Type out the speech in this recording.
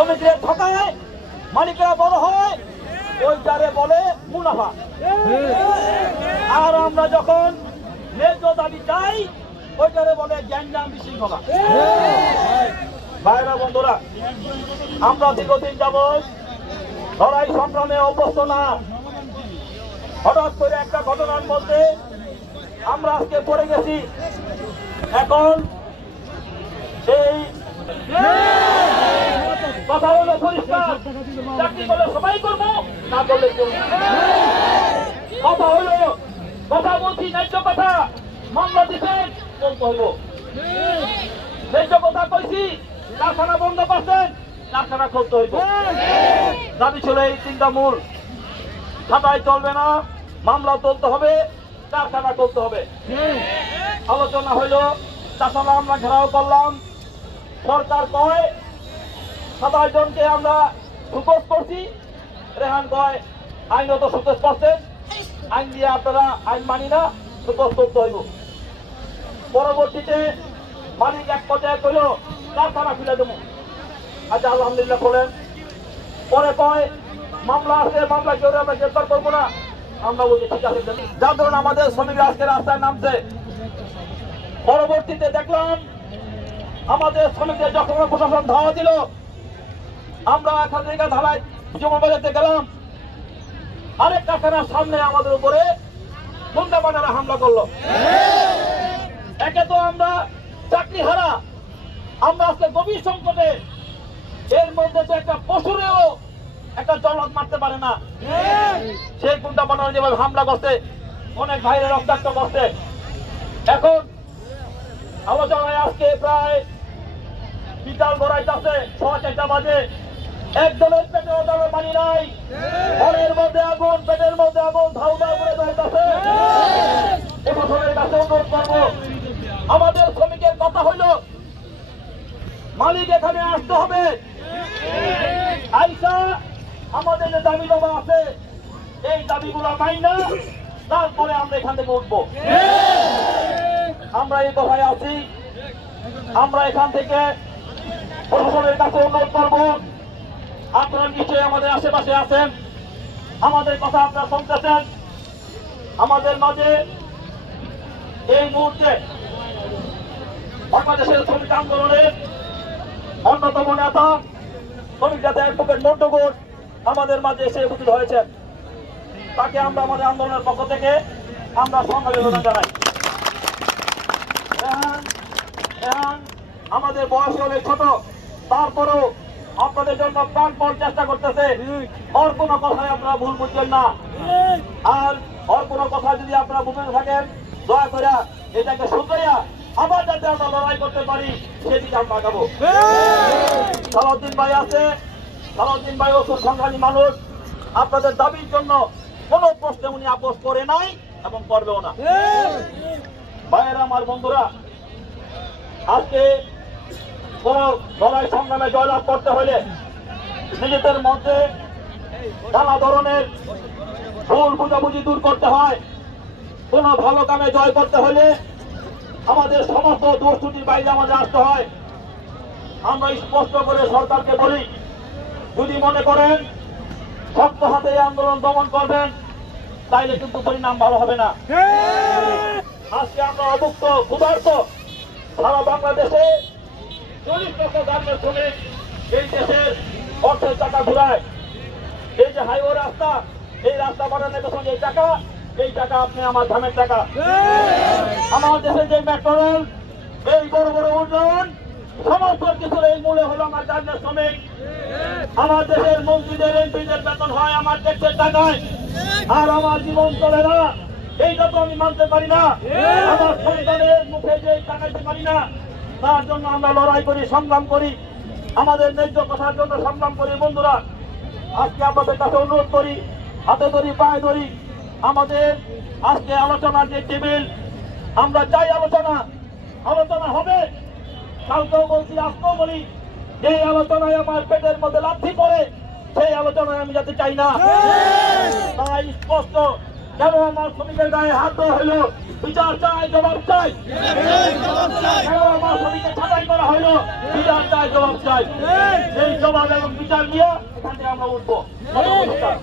শ্রমিকদের ঠকায় মালিকরা বড় হয়, ওইটারে বলে মুনাফা। আর আমরা যখন ন্যায্য দাবি চাই, ওইটারে বলে গ্যাঞ্জাম বিশৃঙ্খলা। ভাইরা বন্ধুরা, আমরা দীর্ঘদিন যাবৎ লড়াই সংগ্রামে অভ্যস্ত না। হঠাৎ করে একটা ঘটনার মধ্যে আমরা আজকে পড়ে গেছি। এখন সেই কথা হলো পরিষ্কার, চাকরি করলে সবাই করবো, না করলে কেউ না। কথা হলো, কথা বলছি ন্যায্য কথা, মামলা দিচ্ছেন বলতে হইব। ন্যায্য কথা কইছি, কারখানা বন্ধ করছেন, কারখানা খুলতে হইব। দাবি ছিল এই তিনটা মূল, খাতায় চলবে না, মামলা তুলতে হবে, কারখানা করতে হবে। আলোচনা হইল, তাছাড়া আমরা ঘেরাও করলাম। সরকার কয় 27 জনকে আমরা সুপোজ করছি, রেহান কয় আইনত সুপোজ করছেন, আইন দিয়ে আপনারা আইন মানি না, সুপোজ করতে হইব। পরবর্তীতে মালিক এক পর্যায়ে কইল কারখানা খুলে দেবো। আচ্ছা, আলহামদুলিল্লাহ খোলেন। পরে কয় মামলা আছে, মামলা কেউ আমরা গ্রেপ্তার করবো না। আমরা বলছি ঠিক আছে, যার ধরুন আমাদের শ্রমিকরা আজকে রাস্তায় নামছে। পরবর্তীতে দেখলাম আমাদের শ্রমিকদের যখন প্রশাসন ধাওয়া দিল, আমরা এখান থেকে ধারায় জমা বাজাতে গেলাম, আরেক কারখানার সামনে আমাদের উপরে গুন্ডা বানারা হামলা করলো। একে তো আমরা চাকরি হারা, আমরা আজকে গভীর সংকটে। এর মধ্যে তো একটা পশুরেও একটা জলদ মারতে পারে না, সেই গুন্ডা বানারা যেভাবে হামলা করছে, অনেক ভাইরা রক্তাক্ত করছে। এখন আলোচনায় আজকে প্রায় বিকাল গড়াইতেছে, 6-4টা বাজে। একজনের পেটে ওটারও পানি নাই, ঘরের মধ্যে আগুন, পেটের মধ্যে আগুন, ধাউ ধাউ করে জ্বলতেছে। প্রশাসনের কাছে অনুরোধ করবো, আমাদের শ্রমিকের কথা হইল মালিক এখানে আসতে হবে, আইসা আমাদের যে দাবি জমা আছে এই দাবিগুলো মাই না, তারপরে আমরা এখান থেকে উঠবো। আমরা এই কথায় আছি। আমরা এখান থেকে প্রশাসনের কাছে অনুরোধ করবো, আপনারা নিশ্চয়ই আমাদের আশেপাশে আছেন, আমাদের কথা আপনারা শুনতেছেন। আমাদের মাঝে এই মুহূর্তে বাংলাদেশের শ্রমিক আন্দোলনের অন্যতম নেতা শ্রমিক নেতা অ্যাডভোকেট মন্টু ঘোষ আমাদের মাঝে এসে উপস্থিত হয়েছেন। তাকে আমরা আমাদের আন্দোলনের পক্ষ থেকে আমরা সংবর্ধনা জানাই। আমাদের বয়স অনেক ছোট, তারপরেও আপনাদের জন্য প্রাণপণ চেষ্টা করতেছে। ওর কোনো কথায় আপনারা ভুল বুঝছেন না, আর ওর কোনো কথা যদি আপনারা বুঝে থাকেন, দয়া করে এটাকে শুধরাইয়া আবার যাতে আমরা লড়াই করতে পারি সেদিকে আমরা আগাবো। সালাউদ্দিন ভাই আছে, সালাউদ্দিন ভাই ও খুব সংগ্রামী মানুষ। আপনাদের দাবির জন্য কোনো প্রশ্নে উনি আপোষ করে নাই এবং করবেও না। ভাইয়েরা, আমার বন্ধুরা, আজকে কোন লড়াই সংগ্রামে জয়লাভ করতে হলে নিজেদের মধ্যে নানা ধরনের ভুল বুঝাবুঝি দূর করতে হয়। কোন ভালো কামে জয় করতে হলে আমাদের সমস্ত দোষ ত্রুটির বাইরে আমাদের আসতে হয়। আমরা স্পষ্ট করে সরকারকে বলি, যদি মনে করেন শক্ত হাতে এই আন্দোলন দমন করবেন, তাইলে কিন্তু পরিণাম ভালো হবে না। আজকে আমরা অভুক্ত, ক্ষুধার্ত, সারা বাংলাদেশে 40 লক্ষ গার্মেন্টস শ্রমিক এই দেশের অর্থের টাকা ঘুরায়। এই যে হাইওয়ে রাস্তা, এই রাস্তা বানানোর পেছনে এই টাকা আপনি আমার ধানের টাকা। আমার দেশের যে মেট্রো রেল, এই বড় বড় উন্নয়ন, সমস্ত কিছুর এই মূলে হলো আমার গার্মেন্টস শ্রমিক। আমার দেশের মন্ত্রীদের, এমপিদের বেতন হয় আমার ট্যাক্সের টাকায়, আর আমার জীবন চলে না। এইটা তো আমি মানতে পারি না। আমার সন্তানের মুখে যে টাকাইতে পারি না, তার জন্য আমরা লড়াই করি, সংগ্রাম করি, আমাদের ন্যায্য কথার জন্য সংগ্রাম করি। বন্ধুরা, আজকে আপনাদের কাছে অনুরোধ করি, হাতে ধরি, পায়ে ধরি, আমাদের আজকে আলোচনার যে টেবিল, আমরা চাই আলোচনা হবে। কালকেও বলছি, আজকেও বলি, যে আলোচনায় আমার পেটের মধ্যে লাথি পড়ে, সেই আলোচনায় আমি যাতে চাই না। তাই স্পষ্ট, কেন আমার শ্রমিকের গায়ে হাত দেওয়া হইল, বিচার চাই, জবাব চাই। কেন আমার শ্রমিককে ছাঁটাই করা হইল, বিচার চাই, জবাব চাই। এই জবাব এবং বিচার নিয়ে এখান থেকে আমরা উঠবো। নমস্কার।